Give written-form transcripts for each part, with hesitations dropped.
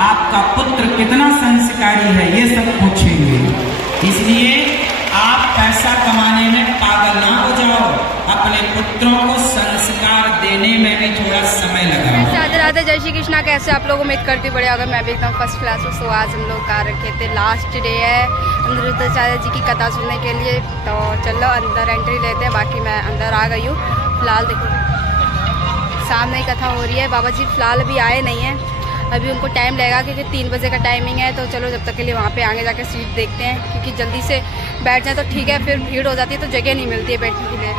आपका पुत्र कितना संस्कारी है ये सब पूछेंगे। इसलिए आप पैसा कमाने में पागल ना हो जाओ, अपने पुत्रों को संस्कार देने में भी थोड़ा समय लगाओ। राधे राधे, जय श्री कृष्णा। कैसे आप लोग? उम्मीद करती बड़े अगर मैं भी एकदम फर्स्ट क्लास हूँ। तो आज हम लोग आ रखे थे, लास्ट डे है अनिरुद्धाचार्य जी की कथा सुनने के लिए। तो चलो अंदर एंट्री लेते हैं। बाकी मैं अंदर आ गई हूँ। फिलहाल देखो सामने ही कथा हो रही है। बाबा जी फिलहाल अभी आए नहीं हैं, अभी उनको टाइम लगेगा क्योंकि 3 बजे का टाइमिंग है। तो चलो जब तक के लिए वहाँ पे आगे जाकर सीट देखते हैं, क्योंकि जल्दी से बैठ जाए तो ठीक है, फिर भीड़ हो जाती है तो जगह नहीं मिलती है बैठने के लिए।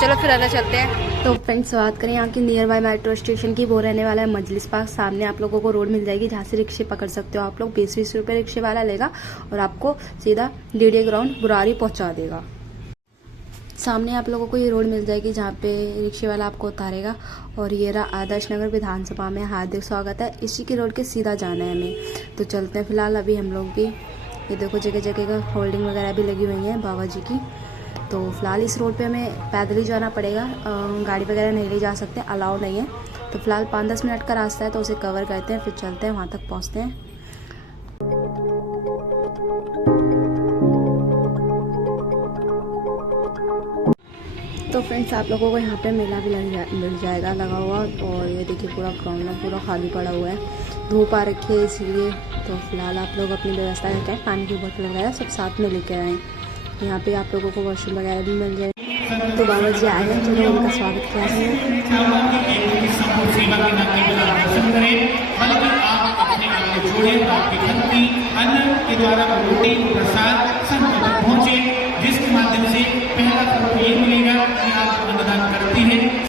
चलो फिर अंदर चलते हैं। तो फ्रेंड्स बात करें यहाँ की नियर बाय मेट्रो स्टेशन की, वो रहने वाला है मजलिस पार्क। सामने आप लोगों को रोड मिल जाएगी जहाँ से रिक्शे पकड़ सकते हो आप लोग। 20-20 रुपये रिक्शे वाला लेगा और आपको सीधा डीडी ग्राउंड बुरारी पहुँचा देगा। सामने आप लोगों को ये रोड मिल जाएगी जहाँ पे रिक्शे वाला आपको उतारेगा। और ये रहा आदर्श नगर विधानसभा में हार्दिक स्वागत है। इसी की रोड के सीधा जाना है हमें। तो चलते हैं। फिलहाल अभी हम लोग भी ये देखो जगह जगह का होल्डिंग वगैरह भी लगी हुई है बाबा जी की। तो फिलहाल इस रोड पे हमें पैदल ही जाना पड़ेगा, गाड़ी वगैरह नहीं ले जा सकते, अलाउ नहीं है। तो फिलहाल 5-10 मिनट का रास्ता है तो उसे कवर करते हैं, फिर चलते हैं वहाँ तक पहुँचते हैं। तो फ्रेंड्स आप लोगों को यहाँ पे मेला भी मिल जाएगा लगा हुआ। और ये देखिए पूरा ग्राउंड में पूरा खाली पड़ा हुआ है, धूप आ रखी है इसलिए। तो फिलहाल आप लोग अपनी व्यवस्था करके आए, पानी की बोतल वगैरह सब साथ में लेकर आएँ। यहाँ पे आप लोगों को वॉशरूम वगैरह भी मिल जाए। तो बाबा जी आए हैं, चलो उनका स्वागत किया जाए, जिसके माध्यम से पहला फल ये मिलेगा कि आप अन्नदान करती हैं।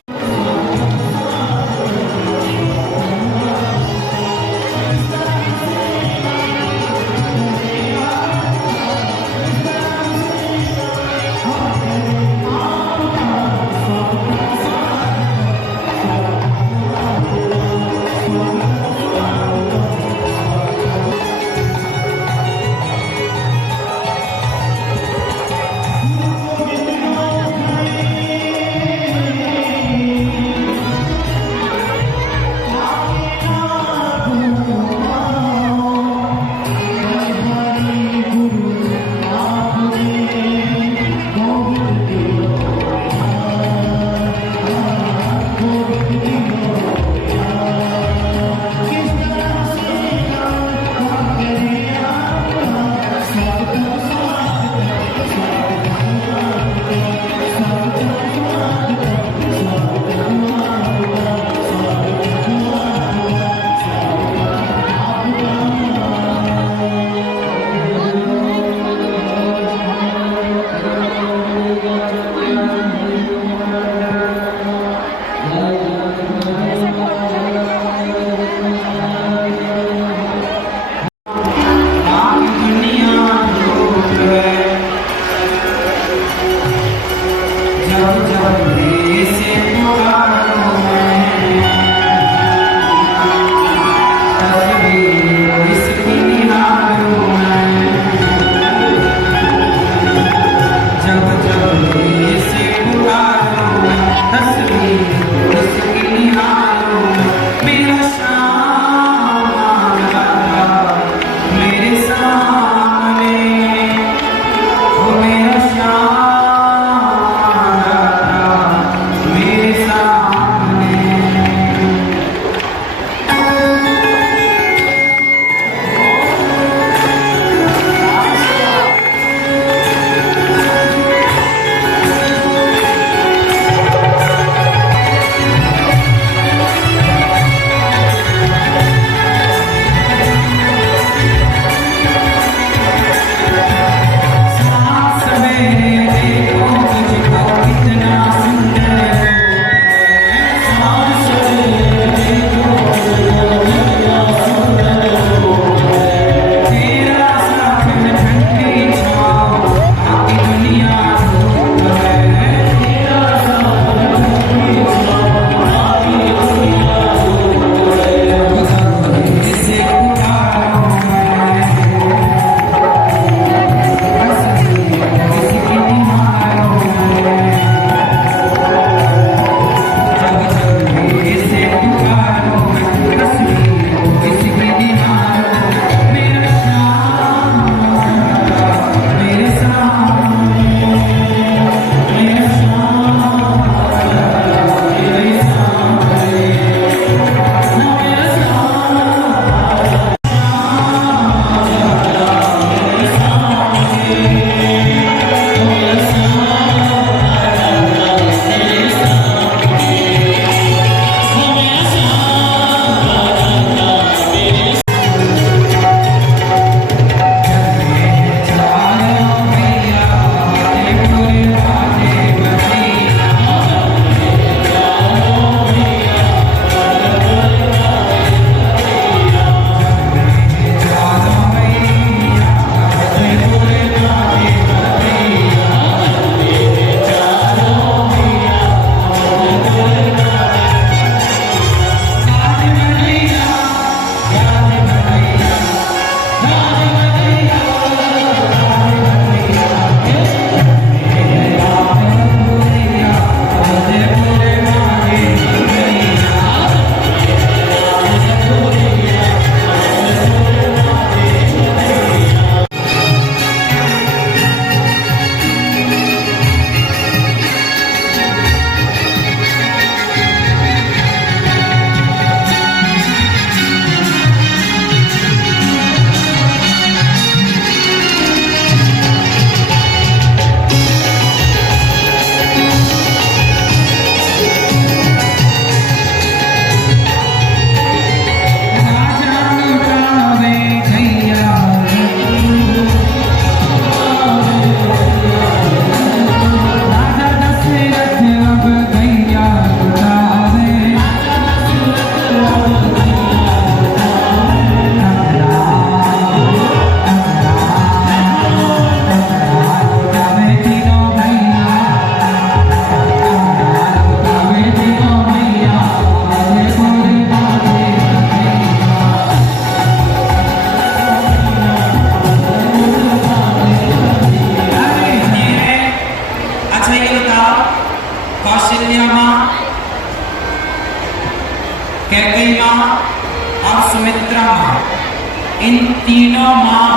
इन तीनों माँ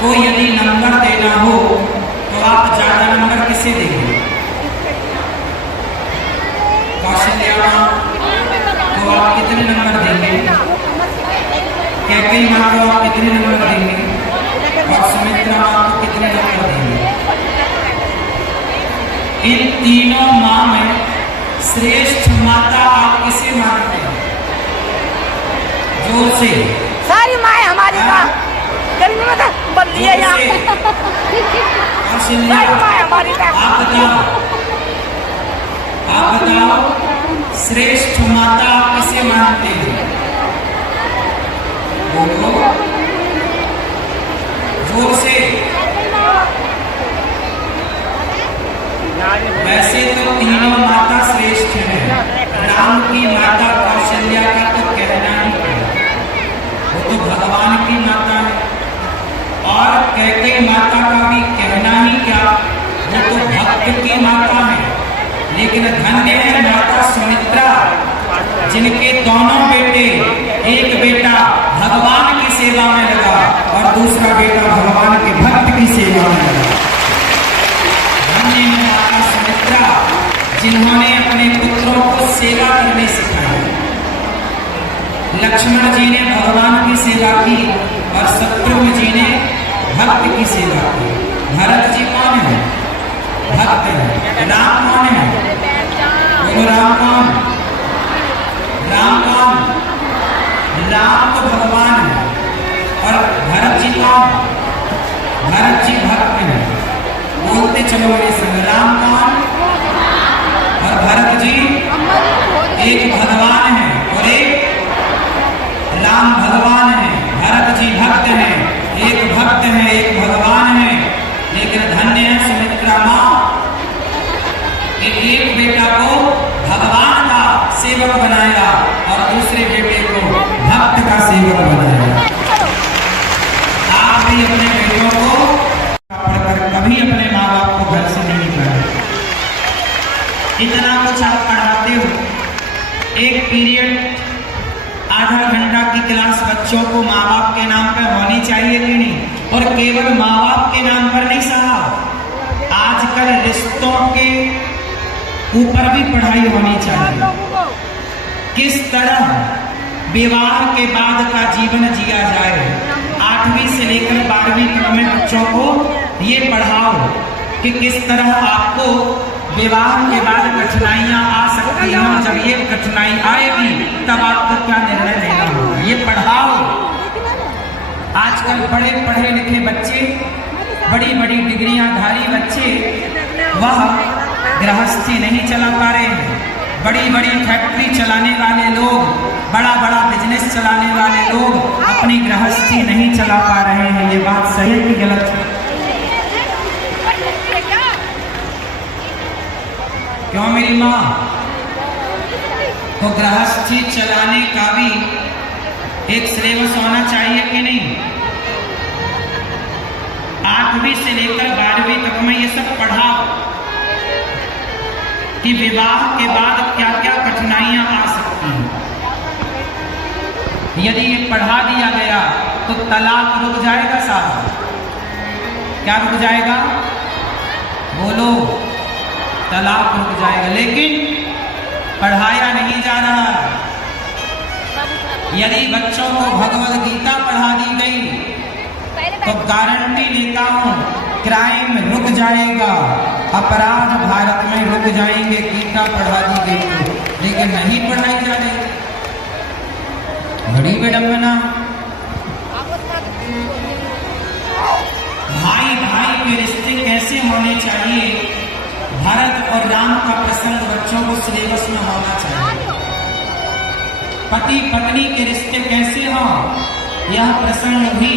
को यदि नंबर देना हो तो आप ज्यादा नंबर किसे देंगे? कौशल्या माँ को आप कितने नंबर देंगे? कैकेयी माँ को आप कितने नंबर देंगे? और सुमित्रा माँ को कितने नंबर देंगे? इन तीनों माँ में श्रेष्ठ माता आप किसे मानते हैं? जोर से। सारी माए हमारी माँ बदली है यहाँ। कौशल्या आप बताओ श्रेष्ठ माता आप किसे मानते हैं? बोलो जोर से। वैसे तो तीनों माता श्रेष्ठ हैं। राम की माता कौशल्या का तो कहना ही है, वो तो भगवान की माता है। और कैकेयी माता का भी कहना ही क्या, वो तो भक्त की माता है। लेकिन धन्य है माता सुमित्रा, जिनके दोनों बेटे, एक बेटा भगवान की सेवा में लगा और दूसरा बेटा भगवान के भक्त की सेवा में लगा। धन्य है माता सुमित्रा, जिन्होंने अपने पुत्रों को सेवा करने सिखाई। लक्ष्मण जी ने भगवान की सेवा की और शत्रुघ्न जी ने भक्त की सेवा की। भरत जी कौन है? भक्त है। राम कौन है? बोलो राम कौन? राम कौन? राम तो भगवान है। और भरत जी कौन? भरत जी भक्त है। बोलते चलो मेरे संग, राम कौन और भरत जी? एक भगवान है और एक राम भगवान है, भरत जी भक्त है। एक भक्त है, एक भगवान है। लेकिन धन्य है सुमित्रा माँ, एक बेटा को भगवान का सेवक बनाया और दूसरे बेटे को भक्त का सेवक बनाया। आप भी अपने बेटों को पढ़कर कभी अपने माँ बाप को घर से नहीं निकालें। इतना कुछ आप पढ़ाते हो, एक पीरियड आधा घंटा की क्लास बच्चों को माँ बाप के नाम पर होनी चाहिए कि नहीं? और केवल माँ बाप के नाम पर नहीं साहब, आजकल रिश्तों के ऊपर भी पढ़ाई होनी चाहिए। किस तरह विवाह के बाद का जीवन जिया जाए, 8वीं से लेकर 12वीं तक में बच्चों को ये पढ़ाओ कि किस तरह आपको विवाह के बाद कठिनाइयां आ सकती हैं। जब ये कठिनाई आएगी तब आपको क्या निर्णय लेना होगा, ये पढ़ाओ। आजकल बड़े पढ़े लिखे बच्चे, बड़ी बड़ी डिग्रियांधारी बच्चे, वह गृहस्थी नहीं चला पा रहे हैं। बड़ी बड़ी फैक्ट्री चलाने वाले लोग, बड़ा बड़ा बिजनेस चलाने वाले लोग अपनी गृहस्थी नहीं चला पा रहे हैं। ये बात सही है कि गलत है? क्यों मेरी माँ? तो गृहस्थी चलाने का भी एक सिलेबस होना चाहिए कि नहीं? 8वीं से लेकर 12वीं तक में ये सब पढ़ाओ कि विवाह के बाद क्या क्या कठिनाइयां आ सकती हैं। यदि ये पढ़ा दिया गया तो तलाक रुक जाएगा साहब। क्या रुक जाएगा? बोलो, तलाक रुक जाएगा। लेकिन पढ़ाया नहीं जा रहा। यदि बच्चों को भगवद गीता पढ़ा दी गई तो गारंटी देता हूं क्राइम रुक जाएगा, अपराध भारत में रुक जाएंगे। गीता पढ़ा दी गई तो, लेकिन नहीं पढ़ाई जा रही। बड़ी विडंबना। भाई भाई के रिश्ते कैसे होने चाहिए, भरत और राम का प्रसंग बच्चों को सिलेबस में होना चाहिए। पति पत्नी के रिश्ते कैसे हों, यह प्रसंग भी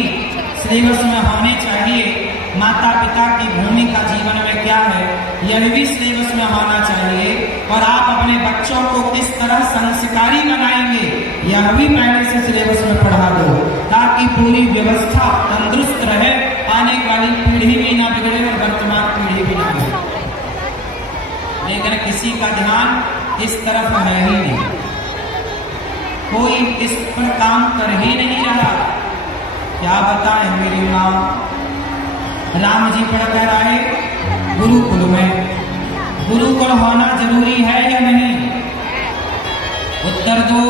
सिलेबस में होने चाहिए। माता पिता की भूमिका जीवन में क्या है, यह भी सिलेबस में होना चाहिए। और आप अपने बच्चों को किस तरह संस्कारी बनाएंगे, यह भी पहले से सिलेबस में पढ़ा दो, ताकि पूरी व्यवस्था तंदुरुस्त रहे, आने वाली पीढ़ी भी ना बिगड़े और वर्तमान पीढ़ी भी ना बिगड़े। लेकिन किसी का ध्यान इस तरफ है ही नहीं, कोई इस पर काम कर ही नहीं रहा। क्या बताएं मेरी माँ। राम जी पढ़कर आए गुरुकुल में। गुरुकुल होना जरूरी है या नहीं? उत्तर दो।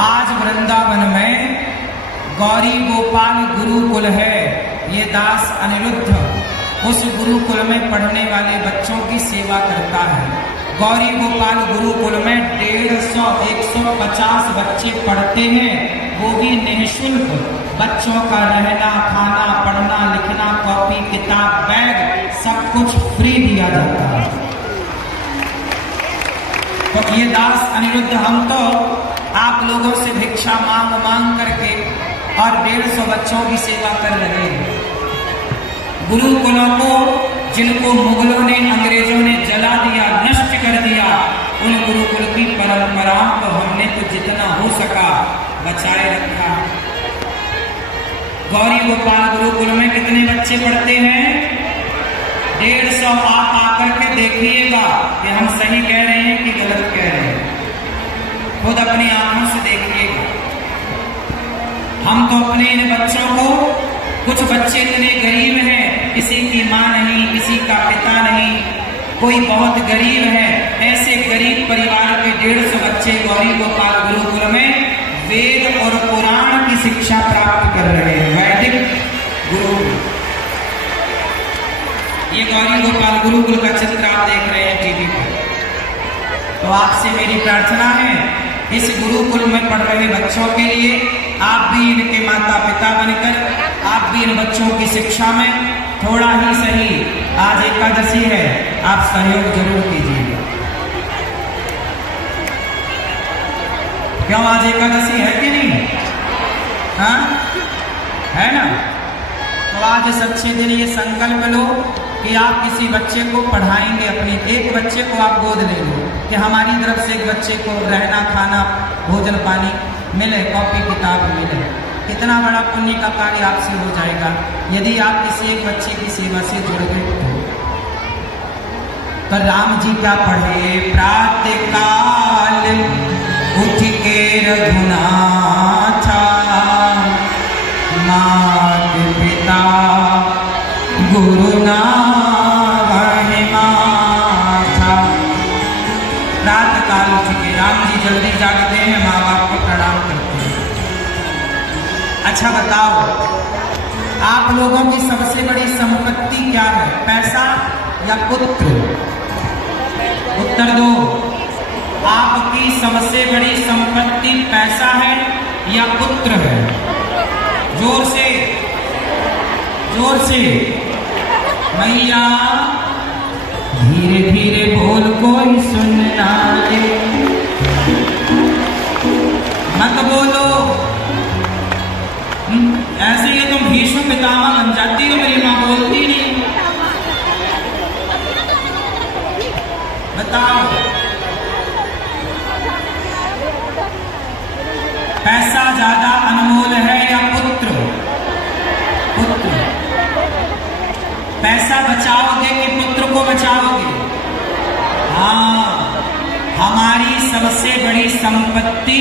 आज वृंदावन में गौरी गोपाल गुरुकुल है। ये दास अनिरुद्ध उस गुरुकुल में पढ़ने वाले बच्चों की सेवा करता है। गौरी गोपाल गुरुकुल में 150 बच्चे पढ़ते हैं, वो भी निःशुल्क। बच्चों का रहना, खाना, पढ़ना, लिखना, कॉपी, किताब, बैग सब कुछ फ्री दिया जाता है। तो ये दास अनिरुद्ध हम तो आप लोगों से भिक्षा मांग मांग करके और 150 बच्चों की सेवा कर रहे हैं। गुरुकुलों को जिनको मुगलों ने, अंग्रेजों ने जला दिया, नष्ट कर दिया, उन गुरुकुल की परंपराओं को हमने तो जितना हो सका बचाए रखा। गौरी गोपाल गुरुकुल में कितने बच्चे पढ़ते हैं? 150। आप आकर के देखिएगा कि हम सही कह रहे हैं कि गलत कह रहे हैं। खुद अपनी आंखों से देखिएगा। हम तो अपने इन बच्चों को, कुछ बच्चे इतने गरीब हैं, किसी की माँ नहीं, किसी का पिता नहीं, कोई बहुत गरीब है, ऐसे गरीब परिवार के 150 बच्चे गौरी गोपाल गुरुकुल में वेद और पुराण की शिक्षा प्राप्त कर रहे हैं। वैदिक गुरुकुल। ये गौरी गोपाल गुरुकुल का चित्र आप देख रहे हैं टीवी पर। तो आपसे मेरी प्रार्थना है, इस गुरुकुल में पढ़ रहे बच्चों के लिए आप भी इनके माता पिता बनकर आप भी इन बच्चों की शिक्षा में थोड़ा ही सही, आज एकादशी है, आप सहयोग जरूर कीजिएगा। क्यों, आज एकादशी है कि नहीं? हाँ, है ना? तो आज इस अच्छे दिन ये संकल्प लो कि आप किसी बच्चे को पढ़ाएंगे। अपने एक बच्चे को आप गोद ले लो कि हमारी तरफ से एक बच्चे को रहना, खाना, भोजन पानी मिले, कॉपी किताब मिले। कितना बड़ा पुण्य का कार्य आपसे हो जाएगा यदि आप किसी एक बच्चे की सेवा से जुड़ गए। तो राम जी क्या पढ़े? प्रातः काल उठ के रघुनाथा, मात पिता गुरु ना वह माथा। रात काल उठ के राम जी जल्दी जागते हैं, माँ बाप को प्रणाम करते हैं। अच्छा बताओ, आप लोगों की सबसे बड़ी संपत्ति क्या है? पैसा या पुत्र? उत्तर दो। आपकी सबसे बड़ी संपत्ति पैसा है या पुत्र है? जोर से, जोर से। मैया धीरे धीरे बोल, कोई सुनना ले, मत बोलो। ऐसे ही तुम भीष्म पितामह बन जाती हो, मेरी माँ बोलती नहीं। बताओ, पैसा ज्यादा अनमोल है या पुत्र? पुत्र। पैसा बचाओगे कि पुत्र को बचाओगे? हाँ, हमारी सबसे बड़ी संपत्ति,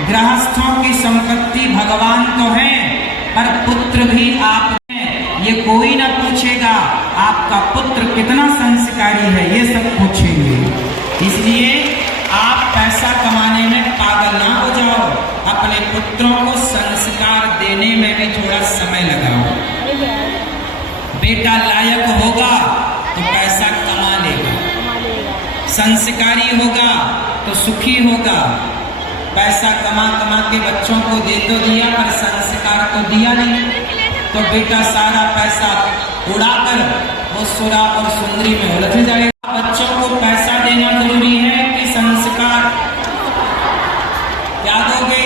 गृहस्थों की संपत्ति भगवान तो है, पर पुत्र भी आप हैं। ये कोई ना पूछेगा आपका पुत्र कितना संस्कारी है, ये सब पूछेंगे। इसलिए आप पैसा कमाने में पागल ना हो जाओ, अपने पुत्रों को संस्कार देने में भी थोड़ा समय लगाओ। बेटा लायक होगा तो पैसा कमा लेगा, संस्कारी होगा तो सुखी होगा। पैसा कमा कमा के बच्चों को दे तो दिया, पर संस्कार तो दिया नहीं। तो बेटा सारा पैसा उड़ाकर वो सुरा और सुंदरी में उलझ जाएगा। बच्चों को पैसा देना जरूरी है कि संस्कार? क्या दोगे?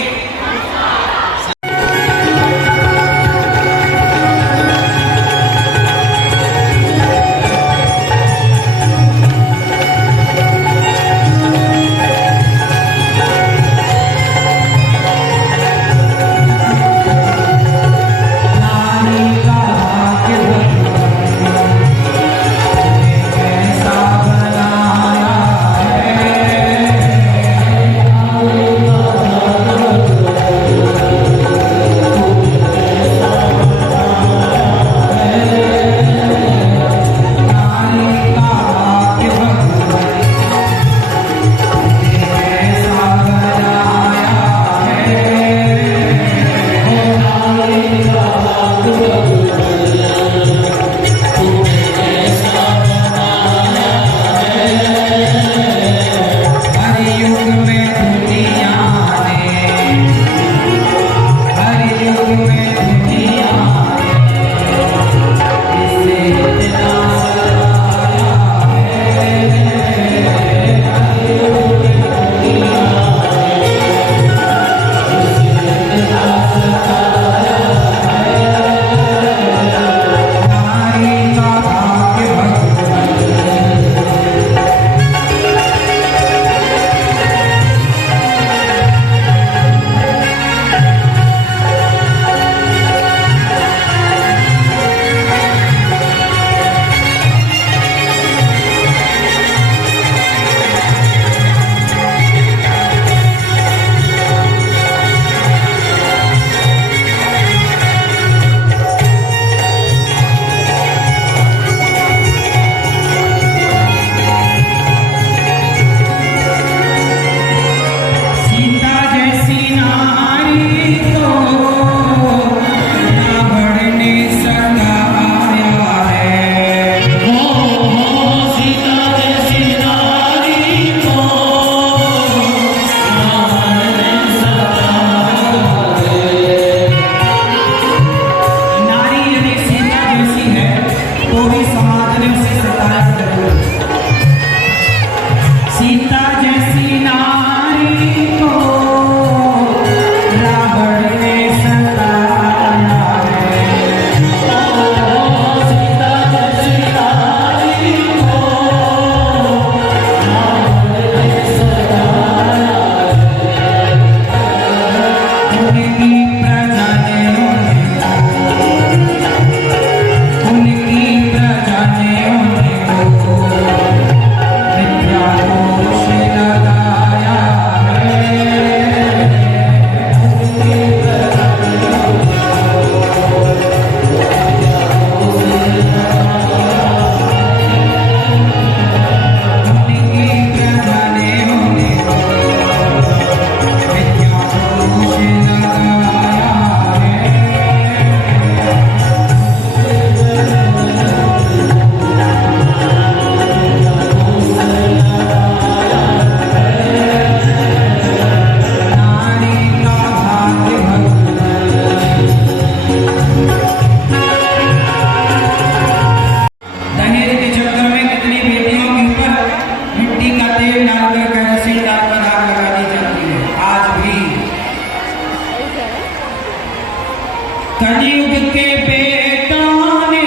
कलयुग के बेटों ने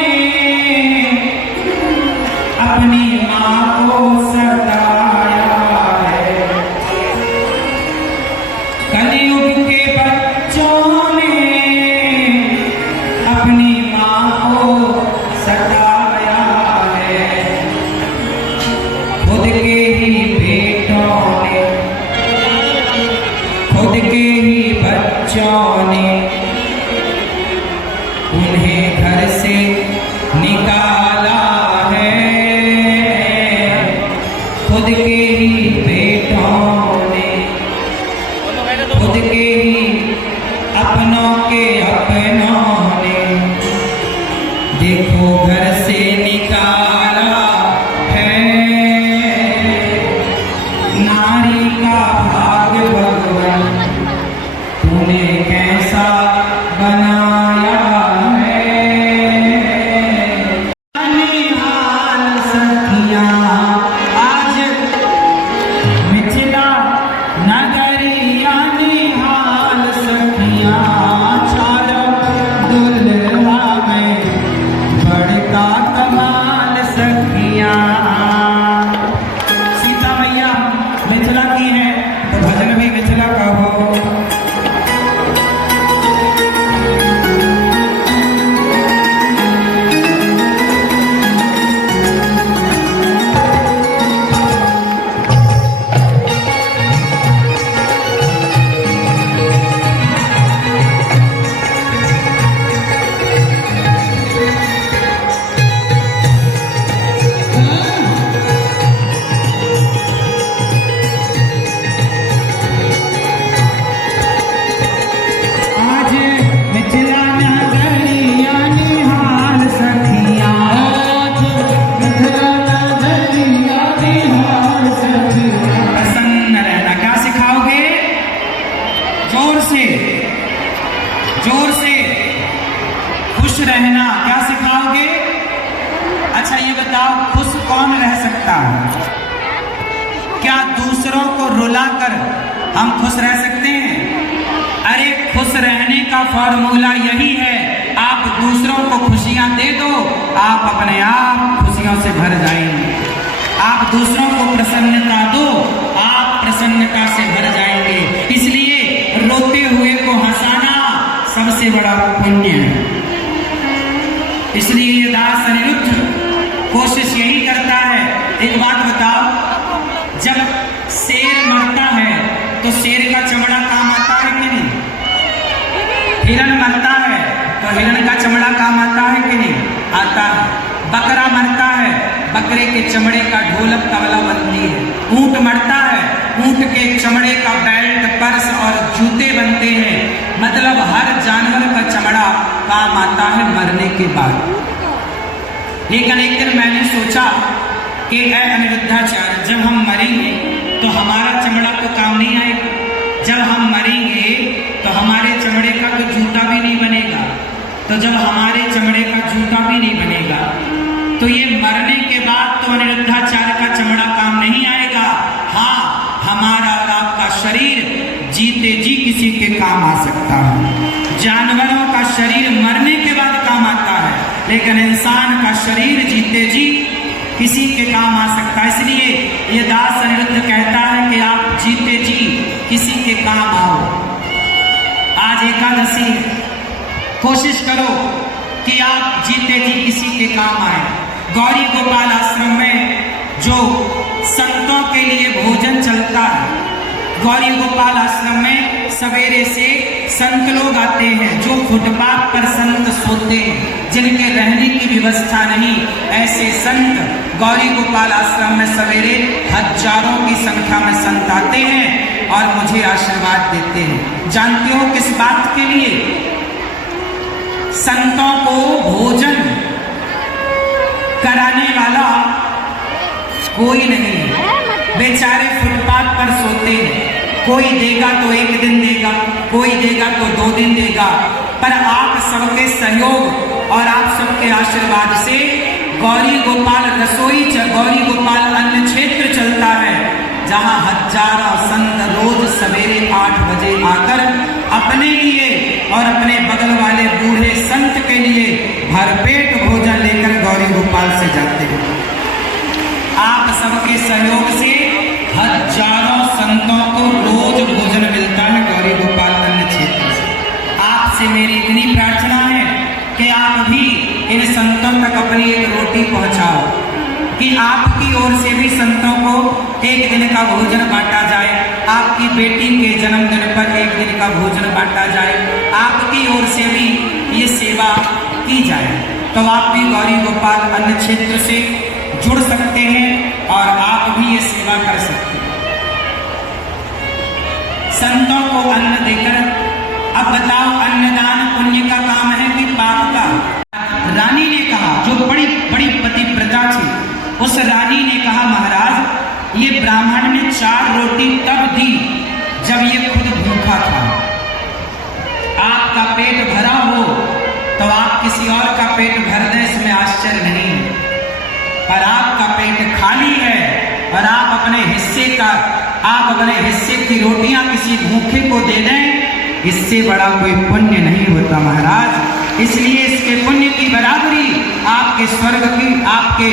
अपनी माँ को सताया है। कलयुग के बच्चों ने अपनी माँ को सताया है। खुद के ही बेटों ने, खुद के ही बच्चों ने उन्हें घर से निकाला है। खुद के ही बेटों ने, खुद के ही अपनों के अपनों ने देखो घर से निकाला है। नारी का भाग भगवान तूने कैसा बनाया है। निहाल सखियां आज मिथिला नगरिया, निहाल सखियां चारों दुल्हा में बड़का कमाल सखियां। सीता मैया मिथिला की है तो भजन भी मिथिला का हो। आज मिथिला नगरिया निहाल सखियां, मिथिला नगरिया निहाल सखियां। प्रसन्न रहना क्या सिखाओगे? जोर से, जोर से खुश रहना क्या सिखाओगे? अच्छा ये बताओ, खुश कौन रह सकता है? क्या दूसरों को रुलाकर हम खुश रह सकते हैं? अरे खुश रहने का फॉर्मूला यही है, आप दूसरों को खुशियां दे दो, आप अपने आप खुशियों से भर जाएंगे। आप दूसरों को प्रसन्नता दो, आप प्रसन्नता से भर जाएंगे। इसलिए रोते हुए को हंसाना सबसे बड़ा पुण्य है। इसलिए ये दास अनिरुद्ध कोशिश यही करता है। एक बात बताओ, जब शेर मरता है तो शेर का चमड़ा काम आता है कि नहीं? हिरण मरता है तो हिरण का चमड़ा काम आता है कि नहीं? आता है। बकरा मरता है, बकरे के चमड़े का ढोलक तबला बनती है। ऊंट मरता है, ऊंट के चमड़े का बेल्ट, पर्स और जूते बनते हैं। मतलब हर जानवर का चमड़ा काम आता है मरने के बाद। लेकिन एक दिन मैंने सोचा कि ऐ अनिरुद्धाचार्य, जब हम मरेंगे तो हमारा चमड़ा तो काम नहीं आएगा। जब हम मरेंगे तो हमारे चमड़े का तो जूता भी नहीं बनेगा। तो जब हमारे चमड़े का जूता भी नहीं बनेगा तो ये मरने के बाद तो अनिरुद्धाचार्य का चमड़ा काम नहीं आएगा। हाँ, हमारा और आपका शरीर जीते जी किसी के काम आ सकता है। जानवरों का शरीर मरने के बाद काम आता है, लेकिन इंसान का शरीर जीते जी किसी के काम आ सकता है। इसलिए ये दास अनिरुद्ध कहता है कि आप जीते जी किसी के काम आओ। आज एकादशी, कोशिश करो कि आप जीते जी किसी के काम आए। गौरी गोपाल आश्रम में जो संतों के लिए भोजन चलता है, गौरी गोपाल आश्रम में सवेरे से संत लोग आते हैं। जो फुटपाथ पर संत सोते हैं, जिनके रहने की व्यवस्था नहीं, ऐसे संत गौरी गोपाल आश्रम में सवेरे हजारों की संख्या में संत आते हैं और मुझे आशीर्वाद देते हैं। जानते हो किस बात के लिए? संतों को भोजन कराने वाला कोई नहीं है। बेचारे फुटपाथ पर सोते हैं। कोई देगा तो एक दिन देगा, कोई देगा तो 2 दिन देगा, पर आप सबके सहयोग और आप सबके आशीर्वाद से गौरी गोपाल रसोई, गौरी गोपाल अन्न क्षेत्र चलता है, जहां हजारों संत रोज सवेरे 8 बजे आकर अपने लिए और अपने बगल वाले बूढ़े जाते हैं। आप सबके सहयोग से हजारों संतों को रोज भोजन मिलता है गौरी गोपाल अन्न क्षेत्र से। आपसे मेरी इतनी प्रार्थना है कि आप भी इन संतों तक अपनी एक रोटी पहुंचाओ, कि आपकी ओर से भी संतों को एक दिन का भोजन बांटा जाए, आपकी बेटी के जन्मदिन पर एक दिन का भोजन बांटा जाए, आपकी ओर से भी ये सेवा की जाए। तो आप भी गौरी गोपाल अन्न क्षेत्र से जुड़ सकते हैं और आप भी ये सेवा कर सकते हैं। संतों को अन्न देकर, अब बताओ अन्नदान पुण्य का काम है कि पाप का? रानी ने कहा, जो बड़ी बड़ी पतिव्रता थी, उस रानी ने कहा महाराज ये ब्राह्मण ने 4 रोटी तब दी जब ये खुद भूखा था। आपका पेट भरा हो तो आप किसी और का पेट भर दें, इसमें आश्चर्य नहीं, पर आपका पेट खाली है और आप अपने हिस्से की रोटियां किसी भूखे को दे दें, इससे बड़ा कोई पुण्य नहीं होता महाराज। इसलिए इसके पुण्य की बराबरी आपके स्वर्ग की, आपके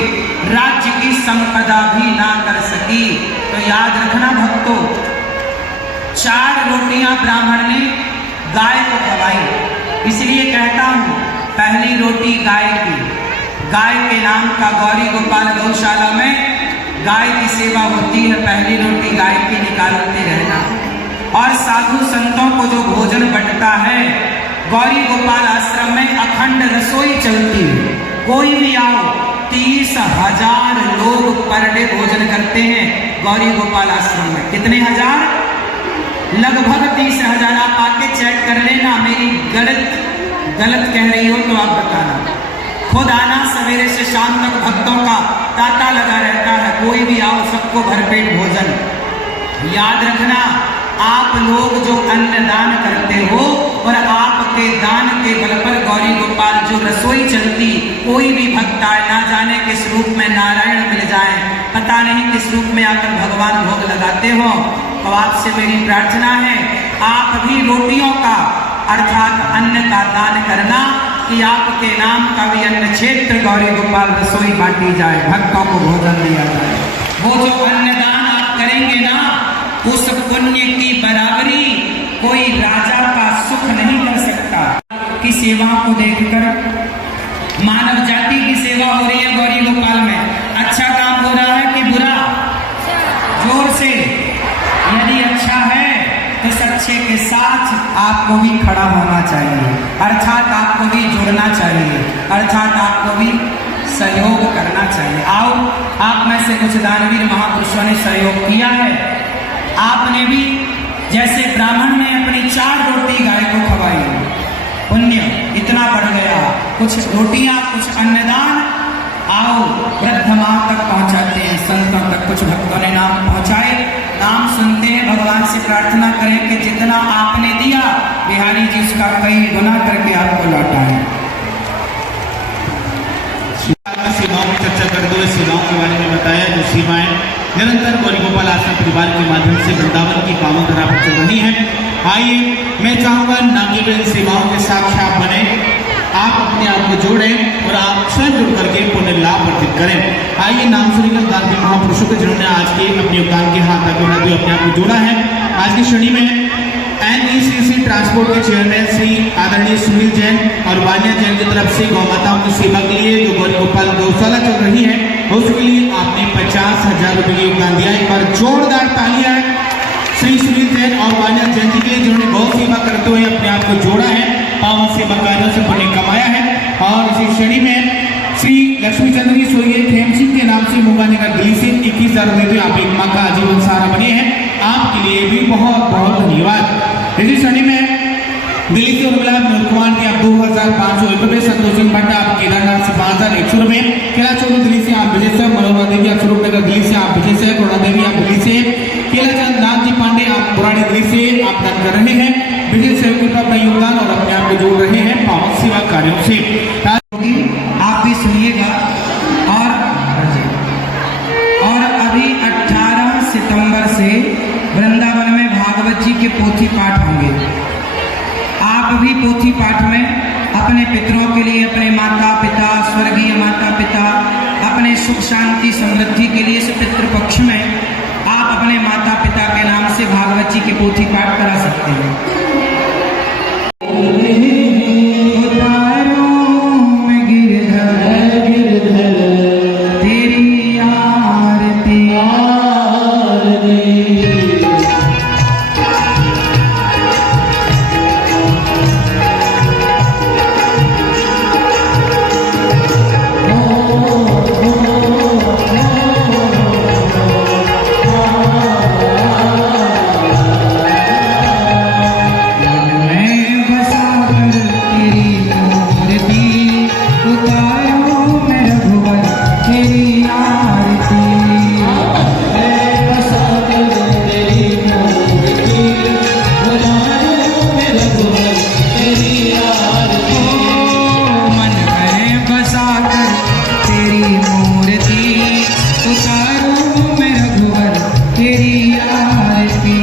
राज्य की संपदा भी ना कर सकी। तो याद रखना भक्तों, 4 रोटियां ब्राह्मण ने गाय को खवाई। इसलिए कहता हूं पहली रोटी गाय की, गाय के नाम का गौरी गोपाल गौशाला में गाय की सेवा होती है, पहली रोटी गाय की निकालते रहना। और साधु संतों को जो भोजन बंटता है, गौरी गोपाल आश्रम में अखंड रसोई चलती है। कोई भी आओ, 30,000 लोग पर डे भोजन करते हैं गौरी गोपाल आश्रम में। कितने हजार? लगभग 30,000। आप आके चेक कर लेना, मेरी गलत कह रही हो तो आप बताना। खुद आना, सवेरे से शाम तक भक्तों का तांता लगा रहता है, कोई भी आओ सबको भरपेट भोजन। याद रखना, आप लोग जो अन्नदान करते हो और आपके दान के बल पर गौरी गोपाल जो रसोई चलती, कोई भी भक्त आए, ना जाने किस रूप में नारायण मिल जाए, पता नहीं किस रूप में आकर भगवान भोग लगाते हो। तो आपसे मेरी प्रार्थना है, आप भी रोटियों का अर्थात अन्न का दान करना, कि आपके नाम का भी अन्न क्षेत्र गौरी गोपाल रसोई बांटी जाए, भक्तों को भोजन दिया जाए। वो जो अन्नदान आप करेंगे ना, उस पुण्य की बराबरी कोई राजा का सुख नहीं कर सकता। की सेवा को देखकर मानव जाति की सेवा हो रही है गौरी गोपाल में। अच्छा काम हो रहा है कि बुरा? जोर से। यदि अच्छा है तो सच्चे के साथ आपको भी खड़ा होना चाहिए, अर्थात आपको भी जुड़ना चाहिए, अर्थात आपको भी सहयोग करना चाहिए। आओ, आप में से कुछ दानवीर महापुरुषों ने सहयोग किया है। आपने भी जैसे ब्राह्मण ने अपनी 4 रोटी गाय को खवाई, पुण्य इतना बढ़ गया। कुछ रोटियां, कुछ अन्नदान आओ वृद्ध मां तक पहुंचाते हैं, संतों तक कुछ भक्तों ने नाम पहुंचाए। नाम सुनते हैं, भगवान से प्रार्थना करें कि जितना आपने दिया बिहारी जी उसका कई गुना करके आपको लौटाएं। सेवाओं की चर्चा कर दो, सेवाओं के बारे में बताया, जो सेवाएं निरंतर गौरी गोपाल आश्रम परिवार के माध्यम से वृंदावन की पावन धरा पर चल रही हैं। आइए, मैं चाहूंगा ना केवल इन सेवाओं के साक्षात बने, आप अपने आप को जोड़ें और आप स्वयं जुड़ करके पुण्य लाभ अर्जित करें। आइए, नाम सुनिए दानवीर महापुरुषों के जिन्होंने आज के अपने योगदान के हाथ आगे बढ़ाते हुए अपने आप को जोड़ा है। आज की श्रेणी में NECC ट्रांसपोर्ट के चेयरमैन श्री आदरणीय सुनील जैन और वानिया जैन की तरफ से गौ माताओं की सेवा के लिए जो गौरी गोपाल गौशाला चल रही है, उसके लिए आपने 50,000 रुपए का योगदान दिया। एक बार जोरदार तालियां श्री सुनील जैन और वानिया जैन जी के लिए, जिन्होंने गौ सेवा करते हुए अपने आप को जोड़ा है, पावन सेवा कार्यों से पुण्य कमाया है। और इसी श्रेणी में श्री लक्ष्मी चंद्री स्वर्गीय खेम सिंह के नाम से मुंगानगर दिल्ली से 21,000 रुपए आप एक माँ का आजीवन सहारा बने हैं, आपके लिए भी बहुत बहुत धन्यवाद। इसी श्रेणी में दिल्ली से उर्मिला कुमार की आप 2,500 रुपए, संतोष सिंह भट्ट आप केदारनाथ से 5,100 रुपए, केला चौधरी दिल्ली से आप विजय सर, मनोरमा देवी आप स्वरूपनगर दिल्ली से आप विजय सर, करुणा देवी आप दिल्ली से, केलाचंद नाथ जी पांडे आप पुरानी दिल्ली से आप दान कर रहे हैं। विजय सहयोग का अपना योगदान और अपने आप को जोड़ रहे हैं पावन सेवा कार्यों से। आप भी सुनिएगा। और अभी 18 सितंबर से वृंदावन में भागवत जी के पोथी पाठ होंगे। आप भी पोथी पाठ में अपने पितरों के लिए, अपने माता पिता, स्वर्गीय माता पिता अपने सुख शांति समृद्धि के लिए इस पितृपक्ष में आप अपने माता पिता के नाम से भागवत जी की पोथी पाठ करा सकते हैं। तेरी आरती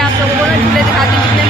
आप लोगों को ना झूले दिखाती हूँ कितने